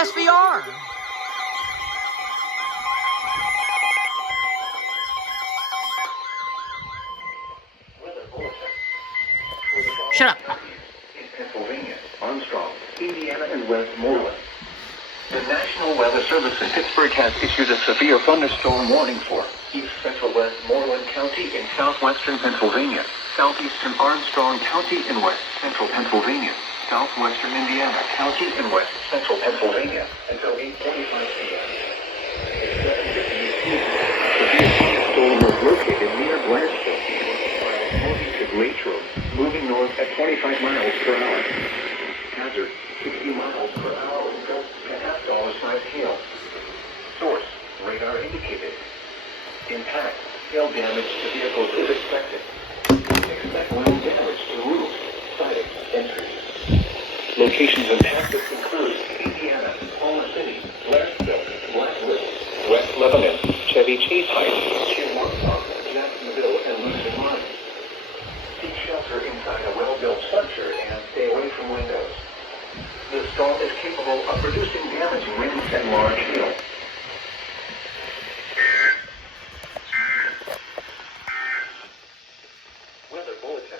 SVR. Shut up. In Pennsylvania, Armstrong, Indiana, and Westmoreland. The National Weather Service in Pittsburgh has issued a severe thunderstorm warning for East Central Westmoreland County in southwestern Pennsylvania, southeastern Armstrong County in west central Pennsylvania, southwestern Indiana County in west central Pennsylvania until 8:45 p.m. At 7:50 p.m. severe thunderstorm was located near Glasgow, moving to Great Road, moving north at 25 miles per hour. Hazard 60 miles per hour with gusts to $half-size hail. Source radar indicated. Impact hail damage to vehicles is expected. Expect wind damage to roofs, sidings, and trees. Locations impacted include Indiana, Palmer City, Blairfield, Blackwood, West Lebanon, Chevy Chase Heights, Chilmarnock, Jacksonville, and Lucid Mines. Seek shelter inside a well-built structure and stay away from windows. The storm is capable of producing damaging winds and large hail.